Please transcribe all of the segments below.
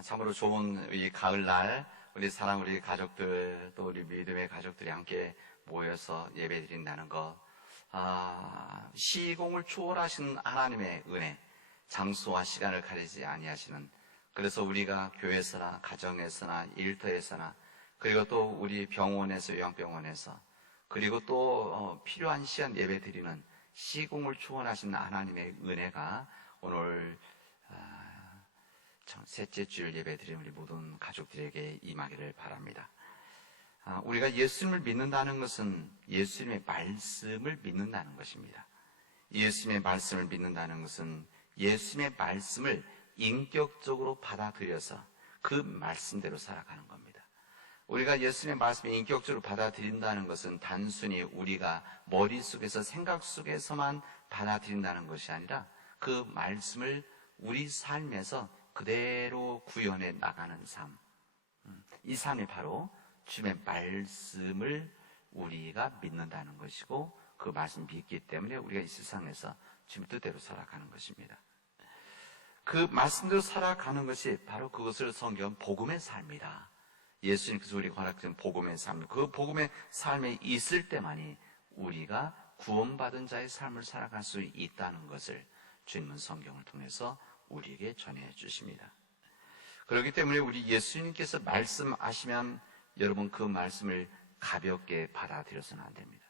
참으로 좋은 이 가을날 우리 사랑 우리 가족들 또 우리 믿음의 가족들이 함께 모여서 예배드린다는 것, 시공을 초월하신 하나님의 은혜, 장소와 시간을 가리지 아니하시는, 그래서 우리가 교회에서나 가정에서나 일터에서나 그리고 또 우리 병원에서 요양병원에서 그리고 또 필요한 시간 예배드리는 시공을 초월하신 하나님의 은혜가 오늘 셋째 주일 예배드리는 우리 모든 가족들에게 임하기를 바랍니다. 우리가 예수님을 믿는다는 것은 예수님의 말씀을 믿는다는 것입니다. 예수님의 말씀을 믿는다는 것은 예수님의 말씀을 인격적으로 받아들여서 그 말씀대로 살아가는 겁니다. 우리가 예수님의 말씀을 인격적으로 받아들인다는 것은 단순히 우리가 머릿속에서 생각 속에서만 받아들인다는 것이 아니라 그 말씀을 우리 삶에서 그대로 구현해 나가는 삶, 이 삶이 바로 주님의 말씀을 우리가 믿는다는 것이고, 그 말씀 믿기 때문에 우리가 이 세상에서 주님 뜻대로 살아가는 것입니다. 그 말씀대로 살아가는 것이 바로 그것을 성경 복음의 삶이다. 예수님께서 우리가 허락된 복음의 삶, 그 복음의 삶에 있을 때만이 우리가 구원받은 자의 삶을 살아갈 수 있다는 것을 주님은 성경을 통해서 우리에게 전해 주십니다. 그렇기 때문에 우리 예수님께서 말씀하시면 여러분 그 말씀을 가볍게 받아들여서는 안 됩니다.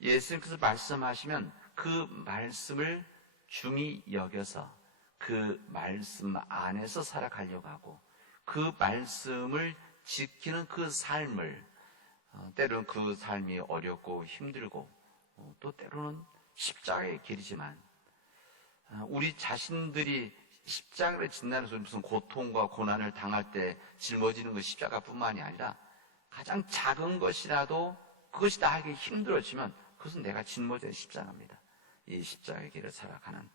예수님께서 말씀하시면 그 말씀을 중히 여겨서 그 말씀 안에서 살아가려고 하고, 그 말씀을 지키는 그 삶을, 때로는 그 삶이 어렵고 힘들고 또 때로는 십자가의 길이지만, 우리 자신들이 십자가를 진다는 무슨 고통과 고난을 당할 때 짊어지는 것 십자가뿐만이 아니라 가장 작은 것이라도 그것이 나에게 힘들어지면 그것은 내가 짊어진 십자가입니다. 이 십자가의 길을 살아가는,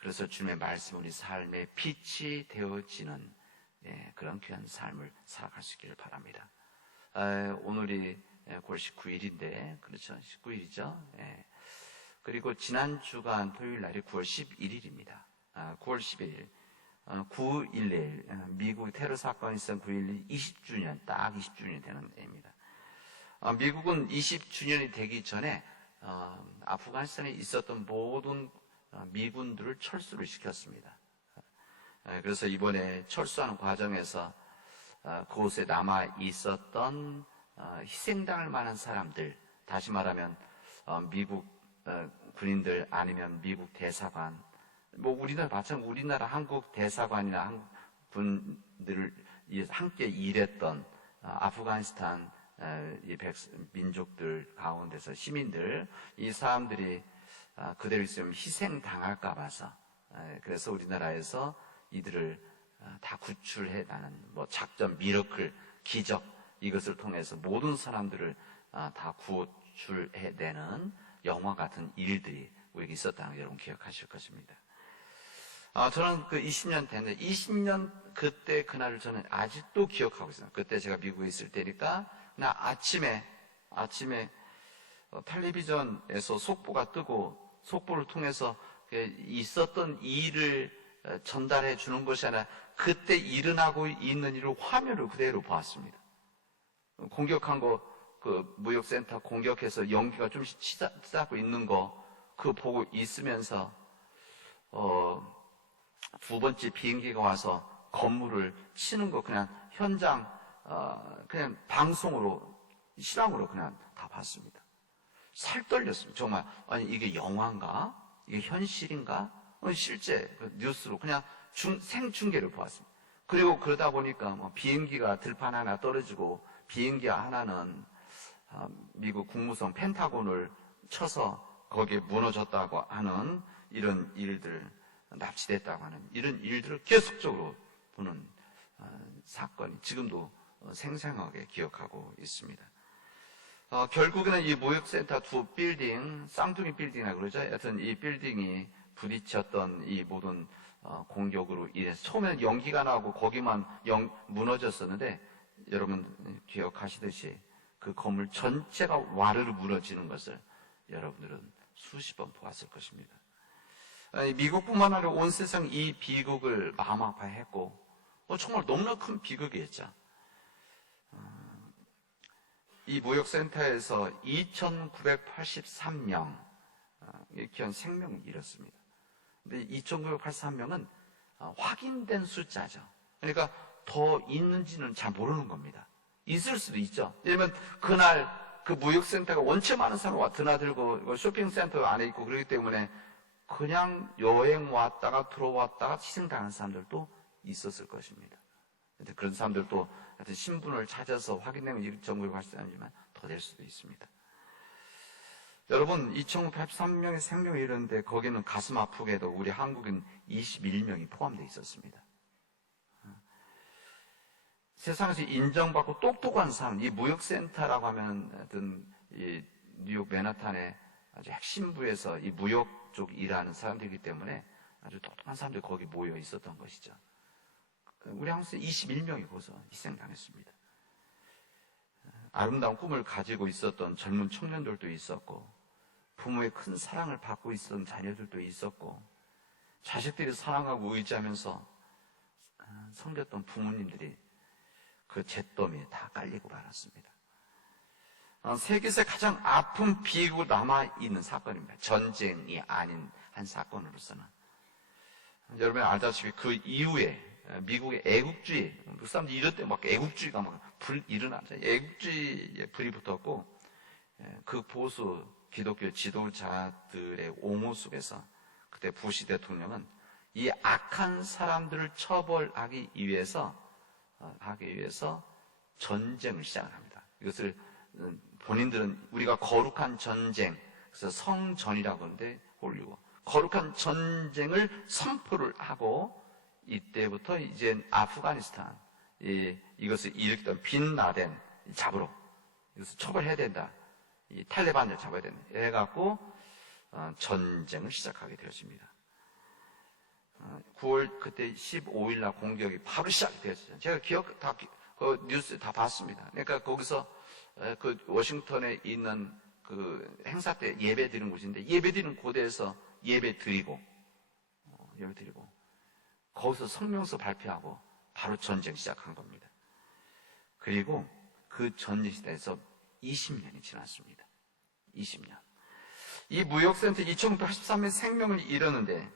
그래서 주님의 말씀 우리 삶의 빛이 되어지는 그런 귀한 삶을 살아갈 수 있기를 바랍니다. 오늘이 9월 19일인데 그렇죠, 19일이죠. 그리고 지난 주간 토요일 날이 9월 11일입니다. 9월 11일, 9.11 미국 테러 사건이 있었던 9.11 20주년, 딱 20주년이 되는 해입니다. 미국은 20주년이 되기 전에 아프가니스탄에 있었던 모든 미군들을 철수를 시켰습니다. 그래서 이번에 철수하는 과정에서 그곳에 남아 있었던 희생당할 만한 사람들, 다시 말하면 미국 군인들 아니면 미국 대사관, 우리나라 마찬가지로 우리나라 한국 대사관이나 한국 군들을 함께 일했던 아프가니스탄 민족들 가운데서 시민들, 이 사람들이 그대로 있으면 희생 당할까 봐서, 그래서 우리나라에서 이들을 다 구출해 나는 작전 미러클 기적, 이것을 통해서 모든 사람들을 다 구출해 내는 영화 같은 일들이 우리에게 있었다는 걸 여러분 기억하실 것입니다. 저는 그 20년 됐는데 20년 그때 그날을 저는 아직도 기억하고 있어요. 그때 제가 미국에 있을 때니까 나 아침에 텔레비전에서 속보가 뜨고 속보를 통해서 있었던 일을 전달해 주는 것이 아니라 그때 일어나고 있는 일을 화면으로 그대로 보았습니다. 공격한 거, 그 무역센터 공격해서 연기가 좀 치닫고 있는 거, 그거 보고 있으면서 두 번째 비행기가 와서 건물을 치는 거 그냥 현장 그냥 방송으로 실황으로 그냥 다 봤습니다. 살 떨렸습니다. 정말 아니 이게 영화인가? 이게 현실인가? 실제 뉴스로 그냥 생중계를 보았습니다. 그리고 그러다 보니까 비행기가 들판 하나 떨어지고 비행기 하나는 미국 국무성 펜타곤을 쳐서 거기에 무너졌다고 하는 이런 일들, 납치됐다고 하는 이런 일들을 계속적으로 보는 사건이 지금도 생생하게 기억하고 있습니다. 결국에는 이 무역센터 두 빌딩, 쌍둥이 빌딩이라고 그러죠. 여튼 이 빌딩이 부딪혔던 이 모든 공격으로 인해서 처음에는 연기가 나고 거기만 무너졌었는데, 여러분 기억하시듯이 그 건물 전체가 와르르 무너지는 것을 여러분들은 수십 번 보았을 것입니다. 미국뿐만 아니라 온 세상 이 비극을 마음 아파했고, 정말 너무나 큰 비극이었죠. 이 무역센터에서 2,983명 귀한 생명을 잃었습니다. 근데 2,983명은 확인된 숫자죠. 그러니까 더 있는지는 잘 모르는 겁니다. 있을 수도 있죠. 왜냐면 그날 그 무역센터가 원체 많은 사람이 드나들고 쇼핑센터 안에 있고 그렇기 때문에 그냥 여행 왔다가 들어왔다가 희생당하는 사람들도 있었을 것입니다. 그런 사람들도 하여튼 신분을 찾아서 확인되면 2,983명이지만 더 될 수도 있습니다. 여러분, 2,983명의 생명을 잃었는데 거기는 가슴 아프게도 우리 한국인 21명이 포함되어 있었습니다. 세상에서 인정받고 똑똑한 사람, 이 무역센터라고 하면 하여튼 이 뉴욕 맨하탄의 아주 핵심부에서 이 무역 쪽 일하는 사람들이기 때문에 아주 똑똑한 사람들이 거기 모여 있었던 것이죠. 우리 한국에서 21명이 거기서 희생당했습니다. 아름다운 꿈을 가지고 있었던 젊은 청년들도 있었고, 부모의 큰 사랑을 받고 있었던 자녀들도 있었고, 자식들이 사랑하고 의지하면서 섬겼던 부모님들이 그 잿더미에 다 깔리고 말았습니다. 세계에서 가장 아픈 비극으로 남아있는 사건입니다. 전쟁이 아닌 한 사건으로서는. 여러분이 알다시피 그 이후에 미국의 애국주의, 그 사람들이 이럴 때 막 애국주의가 막 일어나죠. 애국주의에 불이 붙었고, 그 보수 기독교 지도자들의 옹호 속에서 그때 부시 대통령은 이 악한 사람들을 처벌하기 위해서 전쟁을 시작합니다. 이것을 본인들은 우리가 거룩한 전쟁, 그래서 성전이라고 하는데 올리고 거룩한 전쟁을 선포를 하고 이때부터 이제 아프가니스탄 이것을 일으켰던 빈 라덴 잡으러 이것을 처벌해야 된다. 이 탈레반을 잡아야 된다. 해갖고 전쟁을 시작하게 되었습니다. 9월 그때 15일 날 공격이 바로 시작되었어요. 제가 그 뉴스 다 봤습니다. 그러니까 거기서 그 워싱턴에 있는 그 행사 때 예배 드리는 곳인데 예배 드리는 곳에서 예배 드리고 거기서 성명서 발표하고 바로 전쟁 시작한 겁니다. 그리고 그 전쟁 시대에서 20년이 지났습니다. 20년. 이 무역센터 2,983명의 생명을 잃었는데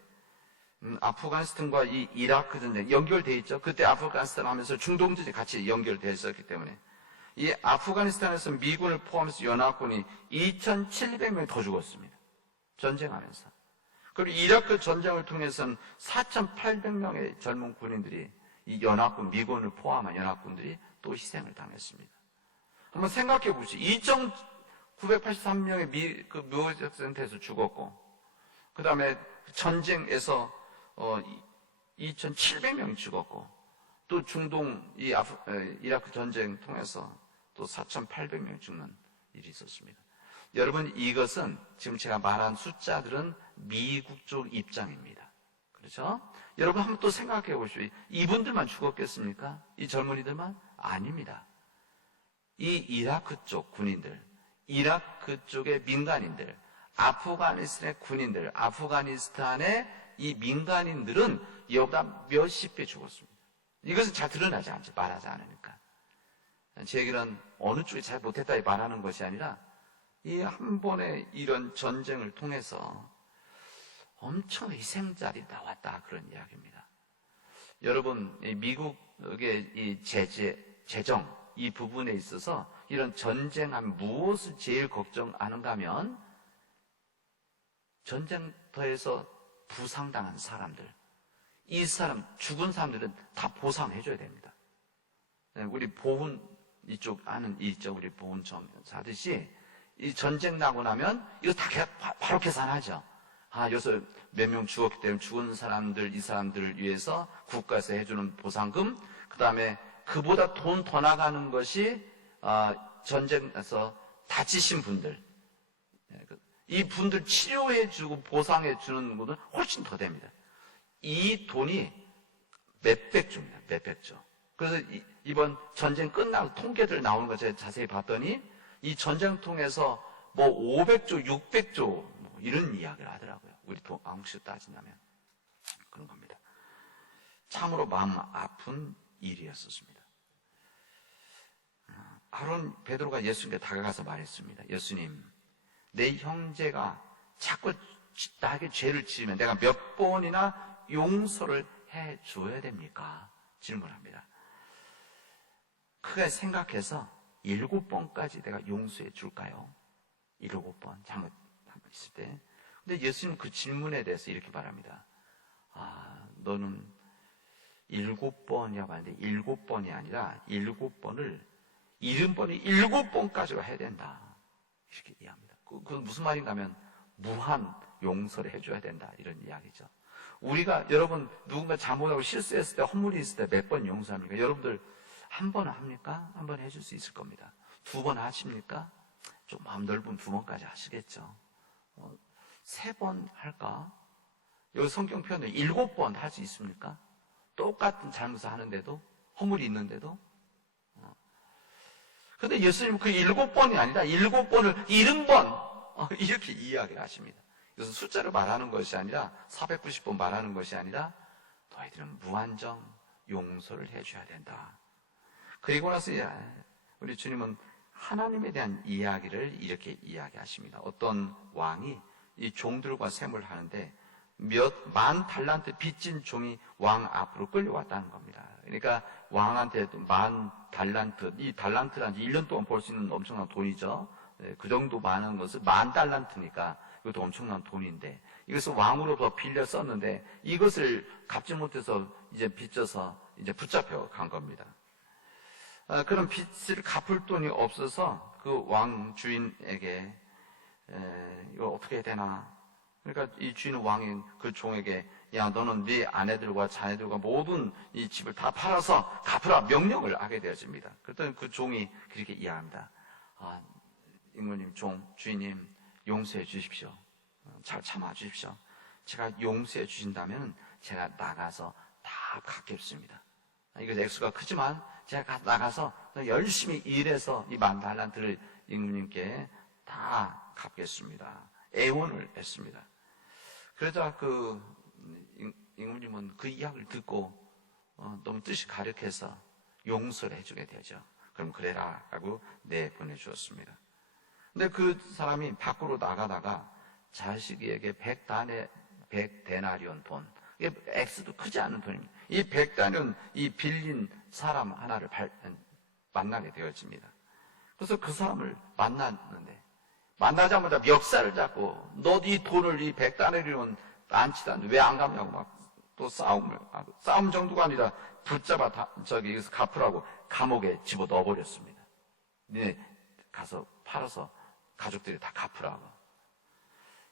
아프가니스탄과 이 이라크 전쟁 연결되어 있죠. 그때 아프가니스탄 하면서 중동 전쟁 같이 연결되어 있었기 때문에 이 아프가니스탄에서 미군을 포함해서 연합군이 2,700명이 더 죽었습니다. 전쟁하면서. 그리고 이라크 전쟁을 통해서는 4,800명의 젊은 군인들이 이 연합군, 미군을 포함한 연합군들이 또 희생을 당했습니다. 한번 생각해 보시죠. 2,983명의 그 무역센터에서 죽었고, 그 다음에 전쟁에서 2,700명이 죽었고, 또 중동 이라크 전쟁 통해서 또 4,800명이 죽는 일이 있었습니다. 여러분, 이것은 지금 제가 말한 숫자들은 미국 쪽 입장입니다. 그렇죠? 여러분 한번 또 생각해 보시오. 이분들만 죽었겠습니까? 이 젊은이들만? 아닙니다. 이 이라크 쪽 군인들, 이라크 쪽의 민간인들, 아프가니스탄의 군인들, 아프가니스탄의 이 민간인들은 이보다 몇십 배 죽었습니다. 이것은 잘 드러나지 않죠. 말하지 않으니까. 제 얘기는 어느 쪽이 잘 못했다 말하는 것이 아니라 이 한 번의 이런 전쟁을 통해서 엄청 희생자들이 나왔다 그런 이야기입니다. 여러분, 미국의 이 재정 이 부분에 있어서 이런 전쟁하면 무엇을 제일 걱정하는가 하면 전쟁터에서 부상당한 사람들, 이 사람 죽은 사람들은 다 보상해줘야 됩니다. 우리 보훈 이쪽 아는 있죠. 우리 보훈청 하듯이 이 전쟁 나고 나면 이거 다 바로 계산하죠. 여기서 몇 명 죽었기 때문에 죽은 사람들, 이 사람들을 위해서 국가에서 해주는 보상금, 그 다음에 그보다 돈 더 나가는 것이 전쟁에서 다치신 분들, 이 분들 치료해주고 보상해주는 것은 훨씬 더 됩니다. 이 돈이 몇백조입니다. 몇백조. 그래서 이번 전쟁 끝나고 통계들 나오는 거 제가 자세히 봤더니 이 전쟁 통해서 뭐 500조, 600조 이런 이야기를 하더라고요. 우리 한국식으로 따진다면 그런 겁니다. 참으로 마음 아픈 일이었었습니다. 아론 베드로가 예수님께 다가가서 말했습니다. 예수님, 내 형제가 자꾸 나에게 죄를 지으면 내가 몇 번이나 용서를 해줘야 됩니까? 질문합니다. 크게 생각해서 7번까지 내가 용서해 줄까요? 7번 잘못 있을 때. 근데 예수님은 그 질문에 대해서 이렇게 말합니다. 너는 7번이라고 하는데 7번이 아니라 7번을 70번이 7번까지로 해야 된다. 이렇게 이해합니다. 그건 무슨 말인가 하면 무한 용서를 해줘야 된다. 이런 이야기죠. 우리가 여러분 누군가 잘못하고 실수했을 때 허물이 있을 때 몇 번 용서합니까? 여러분들 한 번 합니까? 한 번 해줄 수 있을 겁니다. 2번 하십니까? 좀 마음 넓은 2번까지 하시겠죠. 3번 할까? 여기 성경 표현에 7번 할 수 있습니까? 똑같은 잘못을 하는데도 허물이 있는데도. 근데 예수님은 그 7번이 아니라 7번을 70번 이렇게 이야기를 하십니다. 이것은 숫자를 말하는 것이 아니라 490번 말하는 것이 아니라 너희들은 무한정 용서를 해줘야 된다. 그리고 나서 우리 주님은 하나님에 대한 이야기를 이렇게 이야기하십니다. 어떤 왕이 이 종들과 셈을 하는데 만 달란트 빚진 종이 왕 앞으로 끌려왔다는 겁니다. 그러니까 왕한테 만 달란트, 이 달란트란 1년 동안 벌 수 있는 엄청난 돈이죠. 그 정도 많은 것을 만 달란트니까 이것도 엄청난 돈인데 이것을 왕으로부터 빌려 썼는데 이것을 갚지 못해서 이제 빚져서 이제 붙잡혀 간 겁니다. 그런 빚을 갚을 돈이 없어서 그 왕 주인에게 이거 어떻게 해야 되나? 그러니까 이 주인은 왕인 그 종에게 야 너는 네 아내들과 자녀들과 모든 이 집을 다 팔아서 갚으라 명령을 하게 되어집니다. 그랬더니 그 종이 그렇게 이야기합니다. 임금님, 주인님 용서해 주십시오. 잘 참아 주십시오. 제가 용서해 주신다면 제가 나가서 다 갚겠습니다. 이거 액수가 크지만 제가 나가서 열심히 일해서 이 만 달란트를 임금님께 다 갚겠습니다. 애원을 했습니다. 그러자 그 임금님은 그 이야기를 듣고 너무 뜻이 가득해서 용서를 해주게 되죠. 그럼 그래라 하고 내보내주었습니다. 근데 그 사람이 밖으로 나가다가 자식에게 100데나리온 돈, 이게 액수도 크지 않은 돈입니다. 이 100데나리온 이 빌린 사람 하나를 만나게 되어집니다. 그래서 그 사람을 만났는데 만나자마자 멱살을 잡고 너 이 돈을 이 100데나리온 많지도 않는데 왜 안 갚냐고 막 또 싸움 정도가 아니라 붙잡아 여기서 갚으라고 감옥에 집어 넣어버렸습니다. 니네 가서 팔아서 가족들이 다 갚으라고.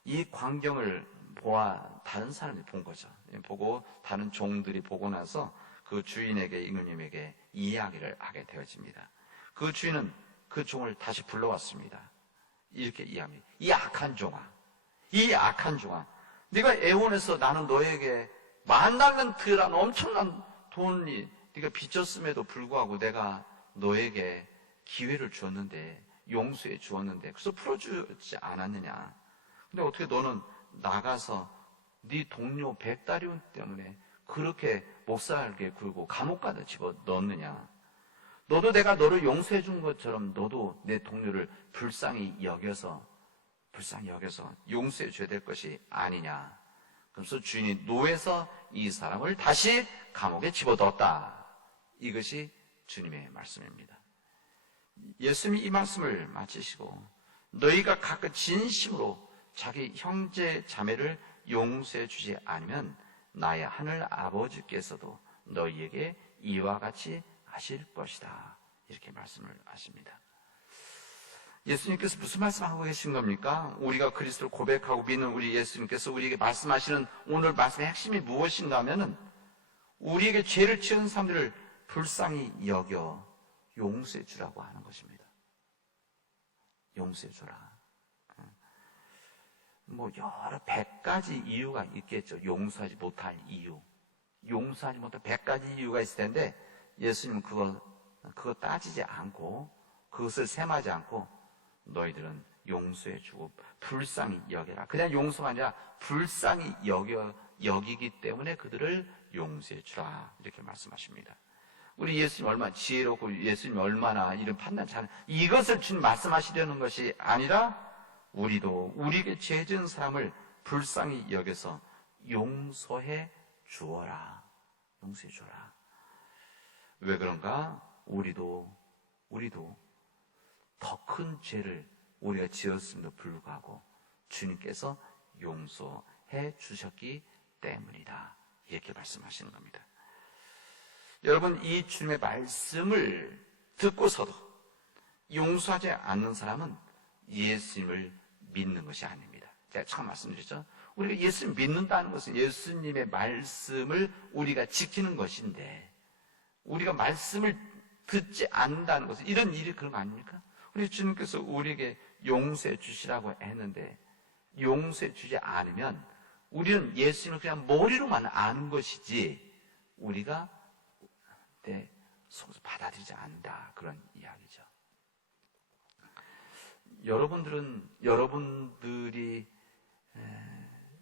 이 광경을 보아 다른 사람이 본 거죠. 보고 다른 종들이 보고 나서 그 주인에게 임금님에게 이야기를 하게 되어집니다. 그 주인은 그 종을 다시 불러왔습니다. 이렇게 이야기합니다. 이 악한 종아, 네가 애원해서 나는 너에게 10,000달란트라는 엄청난 돈이 네가 빚졌음에도 불구하고 내가 너에게 기회를 주었는데 용서해 주었는데 그래서 풀어주지 않았느냐. 근데 어떻게 너는 나가서 네 동료 100데나리온 때문에 그렇게 목살게 굴고 감옥 가다 집어 넣느냐. 너도 내가 너를 용서해 준 것처럼 너도 내 동료를 불쌍히 여겨서 용서해 줘야 될 것이 아니냐. 그래서 주인이 노해서 이 사람을 다시 감옥에 집어넣었다. 이것이 주님의 말씀입니다. 예수님이 이 말씀을 마치시고 너희가 각각 진심으로 자기 형제 자매를 용서해 주지 않으면 나의 하늘 아버지께서도 너희에게 이와 같이 하실 것이다. 이렇게 말씀을 하십니다. 예수님께서 무슨 말씀하고 계신 겁니까? 우리가 그리스도를 고백하고 믿는 우리 예수님께서 우리에게 말씀하시는 오늘 말씀의 핵심이 무엇인가 하면은 우리에게 죄를 지은 사람들을 불쌍히 여겨 용서해 주라고 하는 것입니다. 용서해 주라. 여러 100가지 이유가 있겠죠. 용서하지 못할 이유. 용서하지 못할 100가지 이유가 있을 텐데 예수님은 그거 따지지 않고 그것을 셈하지 않고 너희들은 용서해주고 불쌍히 여겨라. 그냥 용서가 아니라 불쌍히 여기기 때문에 그들을 용서해주라. 이렇게 말씀하십니다. 우리 예수님 얼마나 지혜롭고 예수님 얼마나 이런 판단 잘, 이것을 주님 말씀하시려는 것이 아니라 우리도 우리에게 죄 지은 사람을 불쌍히 여겨서 용서해 주어라. 용서해 주어라. 왜 그런가? 우리도 더 큰 죄를 우리가 지었음에도 불구하고 주님께서 용서해 주셨기 때문이다. 이렇게 말씀하시는 겁니다. 여러분, 이 주님의 말씀을 듣고서도 용서하지 않는 사람은 예수님을 믿는 것이 아닙니다. 제가 처음 말씀드렸죠. 우리가 예수님 믿는다는 것은 예수님의 말씀을 우리가 지키는 것인데, 우리가 말씀을 듣지 않는다는 것은 이런 일이 그런 거 아닙니까? 우리 주님께서 우리에게 용서해 주시라고 했는데 용서해 주지 않으면 우리는 예수님을 그냥 머리로만 아는 것이지 우리가 내 속에서 받아들이지 않는다, 그런 이야기죠. 여러분들이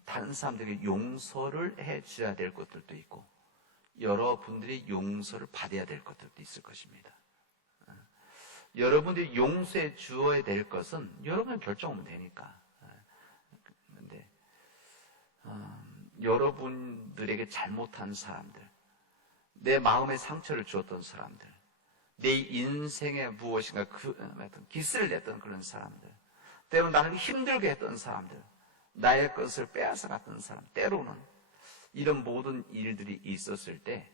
다른 사람들에게 용서를 해줘야 될 것들도 있고 여러분들이 용서를 받아야 될 것들도 있을 것입니다. 여러분들이 용서해 주어야 될 것은 여러분이 결정하면 되니까. 그런데 여러분들에게 잘못한 사람들, 내 마음에 상처를 주었던 사람들, 내 인생에 무엇인가 기스를 냈던 그런 사람들, 때로는 나를 힘들게 했던 사람들, 나의 것을 빼앗아갔던 사람, 때로는 이런 모든 일들이 있었을 때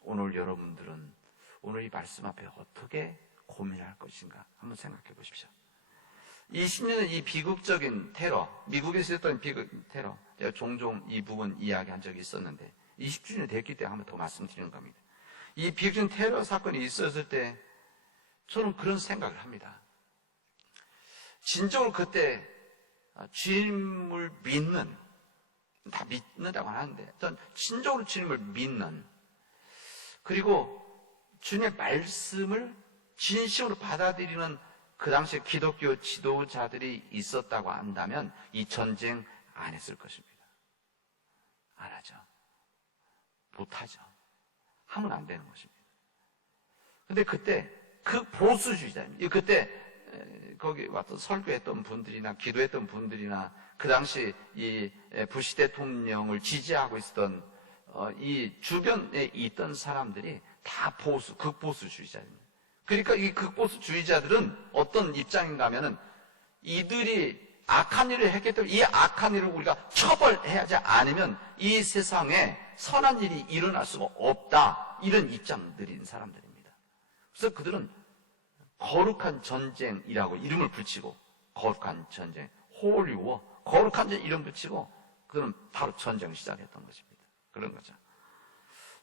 오늘 여러분들은 오늘 이 말씀 앞에 어떻게 고민할 것인가 한번 생각해 보십시오. 20년은 이 비극적인 테러, 미국에서 있었던 비극 테러, 제가 종종 이 부분 이야기한 적이 있었는데 20주년이 됐기 때문에 한번 더 말씀드리는 겁니다. 이 비극적인 테러 사건이 있었을 때 저는 그런 생각을 합니다. 진정으로 그때 주님을 믿는, 다 믿는다고 하는데 전 진정으로 주님을 믿는, 그리고 주님의 말씀을 진심으로 받아들이는 그 당시에 기독교 지도자들이 있었다고 한다면 이 전쟁 안 했을 것입니다. 안 하죠. 못하죠. 하면 안 되는 것입니다. 근데 그때 그 보수주의자입니다. 그때 거기 왔던 설교했던 분들이나 기도했던 분들이나 그 당시 이 부시 대통령을 지지하고 있었던 이 주변에 있던 사람들이 다 극보수주의자입니다. 그러니까 이 극보수주의자들은 어떤 입장인가 하면은 이들이 악한 일을 했기 때문에 이 악한 일을 우리가 처벌해야지 않으면 이 세상에 선한 일이 일어날 수가 없다, 이런 입장들인 사람들입니다. 그래서 그들은 거룩한 전쟁이라고 이름을 붙이고, 거룩한 전쟁, 홀리 워, 거룩한 전쟁 이름 붙이고 그들은 바로 전쟁을 시작했던 것입니다. 그런 거죠.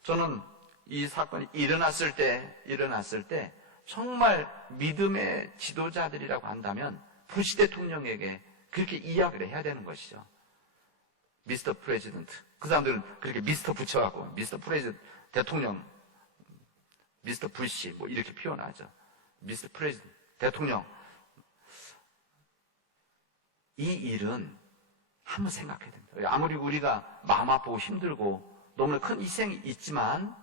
저는 이 사건이 일어났을 때 정말 믿음의 지도자들이라고 한다면 부시 대통령에게 그렇게 이야기를 해야 되는 것이죠. 미스터 프레지던트. 그 사람들은 그렇게 미스터 붙여갖고 미스터 프레지던트 대통령, 미스터 부시 뭐 이렇게 표현하죠. 미스터 프레지던트 대통령. 이 일은 한번 생각해야 됩니다. 아무리 우리가 마음 아프고 힘들고 너무나 큰 희생이 있지만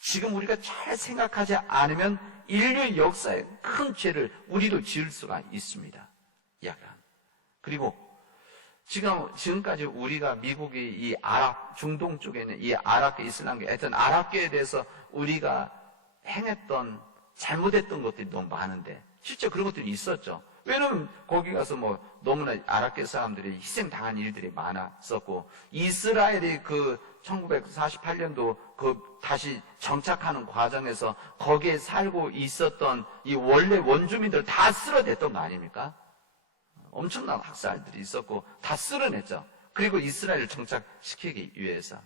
지금 우리가 잘 생각하지 않으면 인류 역사에 큰 죄를 우리도 지을 수가 있습니다. 그리고 지금까지 우리가 미국이 이 중동 쪽에 있는 이 아랍계 이슬람계, 하여튼 아랍계에 대해서 우리가 행했던 잘못했던 것들이 너무 많은데 실제 그런 것들이 있었죠. 왜냐면 거기 가서 너무나 아랍계 사람들이 희생당한 일들이 많았었고, 이스라엘이 그 1948년도 다시 정착하는 과정에서 거기에 살고 있었던 이 원래 원주민들 다 쓸어냈던 거 아닙니까? 엄청난 학살들이 있었고 다 쓸어냈죠. 그리고 이스라엘을 정착시키기 위해서.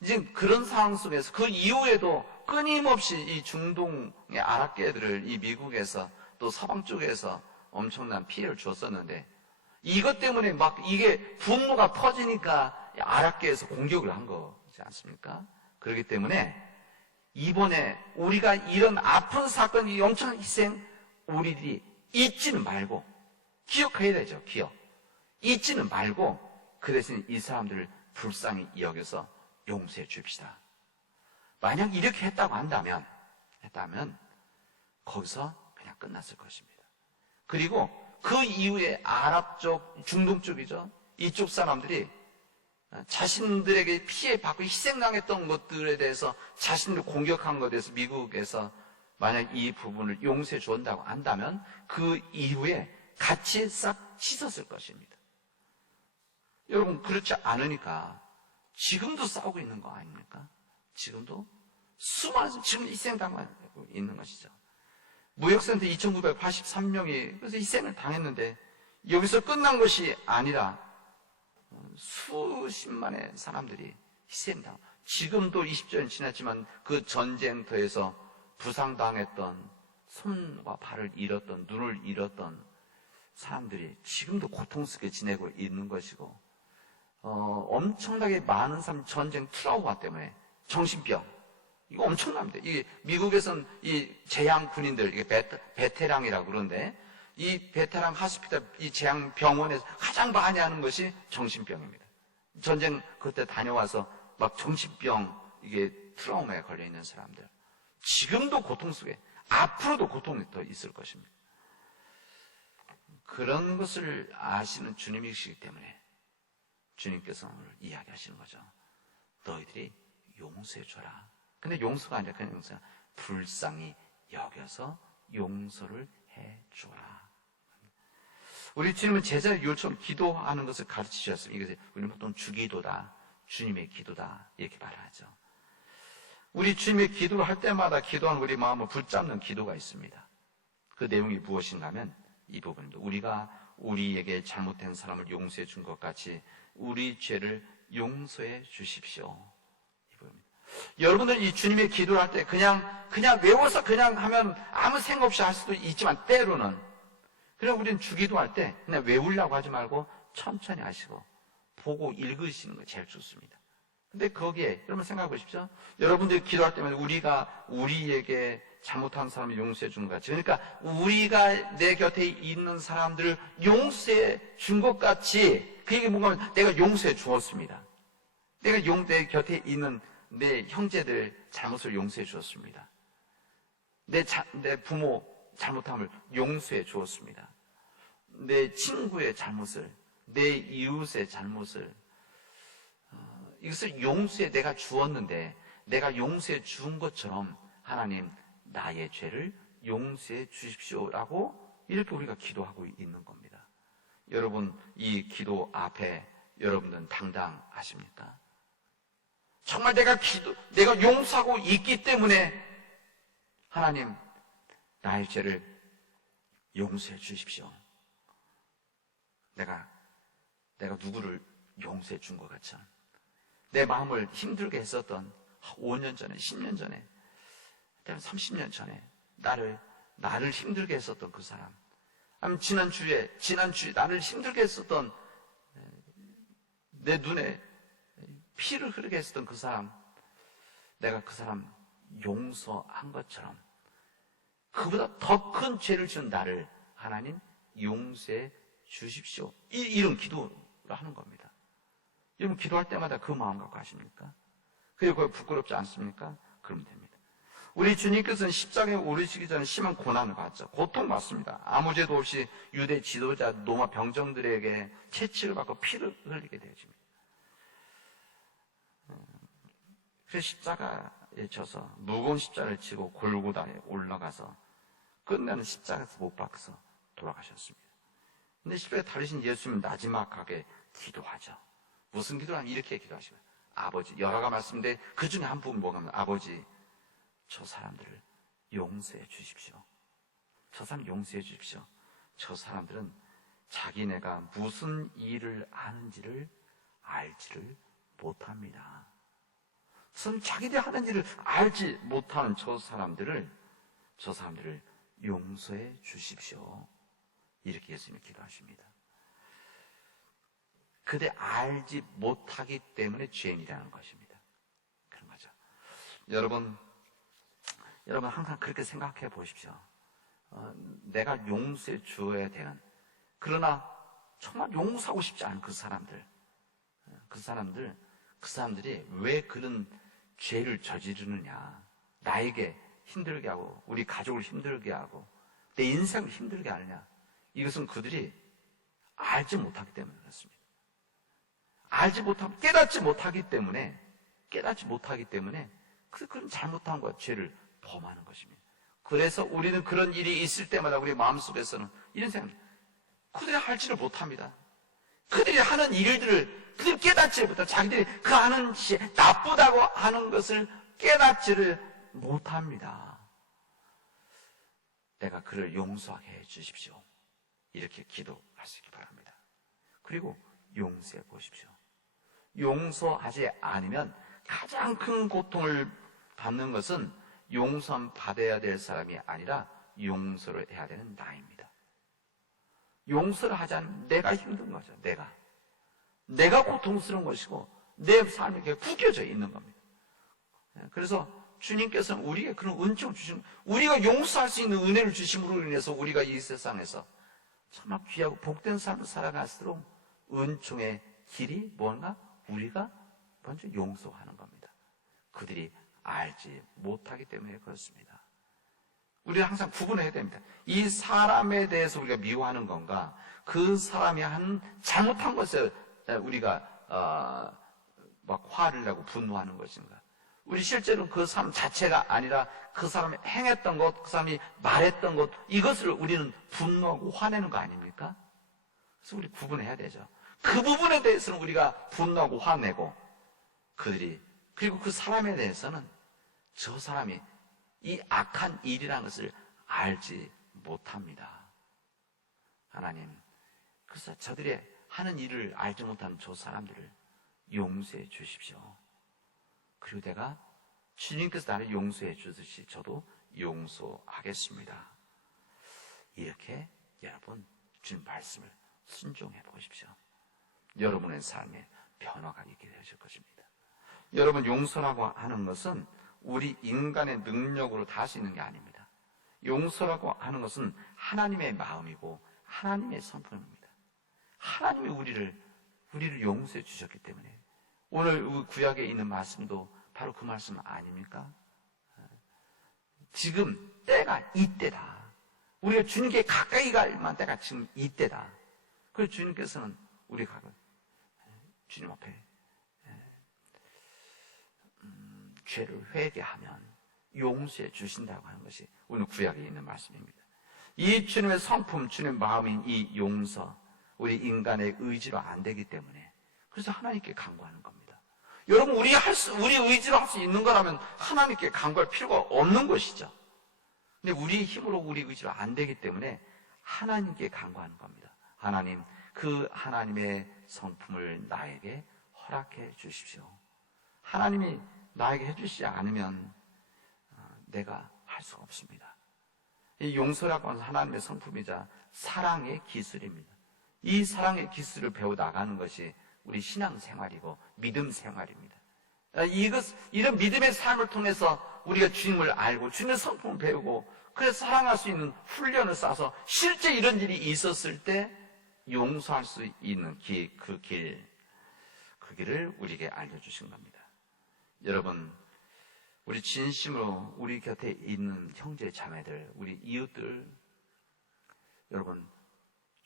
이제 그런 상황 속에서 그 이후에도 끊임없이 이 중동의 아랍계들을 이 미국에서 또 서방 쪽에서 엄청난 피해를 줬었는데, 이것 때문에 이게 분노가 터지니까 아랍계에서 공격을 한 거지 않습니까? 그렇기 때문에 이번에 우리가 이런 아픈 사건, 이 엄청난 희생, 우리들이 잊지는 말고 기억해야 되죠. 잊지는 말고 그 대신 이 사람들을 불쌍히 여겨서 용서해 줍시다. 만약 이렇게 했다고 한다면 했다면 거기서 그냥 끝났을 것입니다. 그리고 그 이후에 아랍 쪽, 중동 쪽이죠. 이쪽 사람들이 자신들에게 피해받고 희생당했던 것들에 대해서 자신들 공격한 것에 대해서 미국에서 만약 이 부분을 용서해 준다고 한다면 그 이후에 같이 싹 씻었을 것입니다. 여러분, 그렇지 않으니까 지금도 싸우고 있는 거 아닙니까? 지금도 수많은, 지금 희생당하고 있는 것이죠. 무역센터 2,983명이 그래서 희생을 당했는데 여기서 끝난 것이 아니라 수십만의 사람들이 희생당. 지금도 20년이 지났지만 그 전쟁터에서 부상당했던 손과 발을 잃었던 눈을 잃었던 사람들이 지금도 고통스럽게 지내고 있는 것이고 엄청나게 많은 사람 전쟁 트라우마 때문에 정신병 이거 엄청납니다. 이게 미국에서는 이 재향 군인들 이게 베테랑이라고 그러는데 이 베테랑 하스피탈 이 재향 병원에서 가장 많이 하는 것이 정신병입니다. 전쟁 그때 다녀와서 막 정신병 이게 트라우마에 걸려 있는 사람들 지금도 고통 속에 앞으로도 고통이 더 있을 것입니다. 그런 것을 아시는 주님이시기 때문에 주님께서 오늘 이야기하시는 거죠. 너희들이 용서해줘라. 근데 용서가 아니라 그냥 용서야. 불쌍히 여겨서 용서를 해줘라. 우리 주님은 제자 요처럼 기도하는 것을 가르치셨습니다. 이것을 우리는 보통 주기도다, 주님의 기도다 이렇게 말하죠. 우리 주님의 기도를 할 때마다 기도하는 우리 마음을 붙잡는 기도가 있습니다. 그 내용이 무엇인가 하면 이 부분입니다. 우리가 우리에게 잘못된 사람을 용서해 준 것 같이 우리 죄를 용서해 주십시오. 이 부분입니다. 여러분들 이 주님의 기도를 할 때 그냥 외워서 그냥 하면 아무 생각 없이 할 수도 있지만 때로는 그냥 우리는 주기도할 때 그냥 외우려고 하지 말고 천천히 하시고 보고 읽으시는 거 제일 좋습니다. 근데 거기에 여러분 생각해 보십시오. 여러분들이 기도할 때마다 우리가 우리에게 잘못한 사람을 용서해 준 것 같이 그러니까 우리가 내 곁에 있는 사람들을 용서해 준 것 같이 그 얘기 뭔가 내가 용서해 주었습니다. 내가 내 곁에 있는 내 형제들 잘못을 용서해 주었습니다. 내 부모 잘못함을 용서해 주었습니다. 내 친구의 잘못을 내 이웃의 잘못을 이것을 용서해 내가 주었는데 내가 용서해 준 것처럼 하나님 나의 죄를 용서해 주십시오라고 이렇게 우리가 기도하고 있는 겁니다. 여러분 이 기도 앞에 여러분들은 당당하십니까? 정말 내가 용서하고 있기 때문에 하나님 나의 죄를 용서해 주십시오. 내가 누구를 용서해 준 것 같죠? 내 마음을 힘들게 했었던 5년 전에, 10년 전에, 30년 전에 나를 힘들게 했었던 그 사람, 아니면 지난주에 나를 힘들게 했었던 내 눈에 피를 흐르게 했었던 그 사람, 내가 그 사람 용서한 것처럼 그보다 더 큰 죄를 지은 나를 하나님 용서해 주십시오. 이런 기도를 하는 겁니다. 여러분 기도할 때마다 그 마음 갖고 하십니까? 그리고 그거 부끄럽지 않습니까? 그러면 됩니다. 우리 주님께서는 십자가에 오르시기 전에 심한 고난을 받죠. 고통받습니다. 아무 죄도 없이 유대 지도자 로마 병정들에게 채찍을 받고 피를 흘리게 되어집니다. 그래서 십자가에 져서 무거운 십자가를 지고 골고다에 올라가서 끝내는 십자가에서 못 박서 돌아가셨습니다. 근데 십자가에 달리신 예수님은 마지막하게 기도하죠. 무슨 기도를 하면 이렇게 기도하시고요. 아버지, 여러 가지 말씀인데 그 중에 한 부분 뭐가 하면 아버지, 저 사람들을 용서해 주십시오. 저 사람 용서해 주십시오. 저 사람들은 자기네가 무슨 일을 하는지를 알지를 못합니다. 자기들이 하는 일을 알지 못하는 저 사람들을 용서해 주십시오. 이렇게 예수님이 기도하십니다. 그대 알지 못하기 때문에 죄인이라는 것입니다. 그런 거죠. 여러분 항상 그렇게 생각해 보십시오. 내가 용서해 주어야 되는, 그러나 정말 용서하고 싶지 않은 그 사람들이 왜 그런 죄를 저지르느냐, 나에게 힘들게 하고 우리 가족을 힘들게 하고 내 인생을 힘들게 하느냐? 이것은 그들이 알지 못하기 때문에 그렇습니다. 깨닫지 못하기 때문에 그런 잘못한 것, 죄를 범하는 것입니다. 그래서 우리는 그런 일이 있을 때마다 우리 마음속에서는 이런 생각이, 그들이 할지를 못합니다. 그들이 하는 일들을 그들이 깨닫지 못하고 자기들이 그 하는 짓이 나쁘다고 하는 것을 깨닫지를 못합니다. 내가 그를 용서하게 해 주십시오. 이렇게 기도하시기 바랍니다. 그리고 용서해 보십시오. 용서하지 않으면 가장 큰 고통을 받는 것은 용서 받아야 될 사람이 아니라 용서를 해야 되는 나입니다. 용서를 하지 않으면 내가 힘든 거죠. 내가 고통스러운 것이고 내 삶이 이렇게 구겨져 있는 겁니다. 그래서 주님께서는 우리에게 그런 은총을 주시는, 우리가 용서할 수 있는 은혜를 주심으로 인해서 우리가 이 세상에서 정말 귀하고 복된 삶을 살아갈수록 은총의 길이 뭔가 우리가 먼저 용서하는 겁니다. 그들이 알지 못하기 때문에 그렇습니다. 우리는 항상 구분해야 됩니다. 이 사람에 대해서 우리가 미워하는 건가, 그 사람이 한 잘못한 것에 우리가 막 화를 내고 분노하는 것인가. 우리 실제로 그 사람 자체가 아니라 그 사람이 행했던 것, 그 사람이 말했던 것, 이것을 우리는 분노하고 화내는 거 아닙니까? 그래서 우리 구분해야 되죠. 그 부분에 대해서는 우리가 분노하고 화내고, 그리고 그 사람에 대해서는 저 사람이 이 악한 일이라는 것을 알지 못합니다. 하나님, 그래서 저들이 하는 일을 알지 못하는 저 사람들을 용서해 주십시오. 그리고 내가 주님께서 나를 용서해 주듯이 저도 용서하겠습니다. 이렇게 여러분 주님 말씀을 순종해 보십시오. 여러분의 삶에 변화가 있게 되실 것입니다. 여러분, 용서라고 하는 것은 우리 인간의 능력으로 다 할 수 있는 게 아닙니다. 용서라고 하는 것은 하나님의 마음이고 하나님의 성품입니다. 하나님이 우리를 용서해 주셨기 때문에 오늘 구약에 있는 말씀도 바로 그 말씀 아닙니까? 지금 때가 이때다. 우리가 주님께 가까이 갈 만한 때가 지금 이때다. 그래서 주님께서는 우리가 주님 앞에 죄를 회개하면 용서해 주신다고 하는 것이 오늘 구약에 있는 말씀입니다. 이 주님의 성품, 주님의 마음인 이 용서, 우리 인간의 의지로 안 되기 때문에 그래서 하나님께 간구하는 겁니다. 여러분, 우리 의지로 할 수 있는 거라면 하나님께 간구할 필요가 없는 것이죠. 근데 우리 힘으로 우리 의지로 안 되기 때문에 하나님께 간구하는 겁니다. 하나님, 그 하나님의 성품을 나에게 허락해 주십시오. 하나님이 나에게 해주시지 않으면 내가 할 수가 없습니다. 이 용서라고 하는 하나님의 성품이자 사랑의 기술입니다. 이 사랑의 기술을 배워 나가는 것이 우리 신앙생활이고 믿음 생활입니다. 이런 믿음의 삶을 통해서 우리가 주님을 알고 주님의 성품을 배우고 그래서 사랑할 수 있는 훈련을 쌓아서 실제 이런 일이 있었을 때 용서할 수 있는 그 길을 우리에게 알려주신 겁니다. 여러분, 우리 진심으로 우리 곁에 있는 형제 자매들, 우리 이웃들, 여러분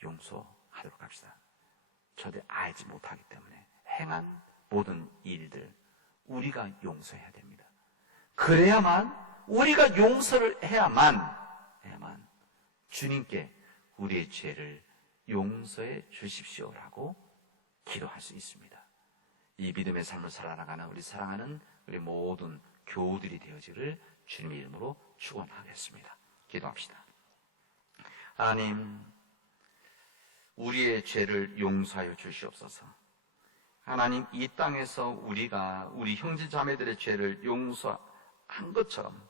용서하도록 합시다. 저들 알지 못하기 때문에 행한 모든 일들 우리가 용서해야 됩니다. 그래야만 우리가 용서를 해야만 주님께 우리의 죄를 용서해 주십시오라고 기도할 수 있습니다. 이 믿음의 삶을 살아나가는 우리 사랑하는 우리 모든 교우들이 되어지기를 주님의 이름으로 축원하겠습니다. 기도합시다. 하나님, 우리의 죄를 용서하여 주시옵소서. 하나님, 이 땅에서 우리 형제 자매들의 죄를 용서한 것처럼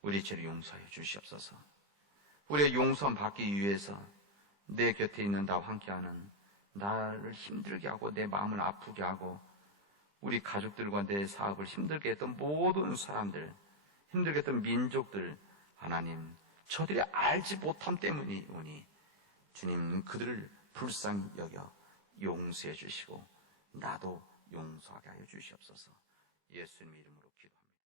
우리 죄를 용서하여 주시옵소서. 우리가 용서함 받기 위해서 내 곁에 있는 나와 함께하는, 나를 힘들게 하고 내 마음을 아프게 하고 우리 가족들과 내 사업을 힘들게 했던 모든 사람들, 힘들게 했던 민족들, 하나님, 저들이 알지 못함 때문이오니 주님, 그들을 불쌍히 여겨 용서해 주시고 나도 용서하게 하여 주시옵소서. 예수님 이름으로 기도합니다.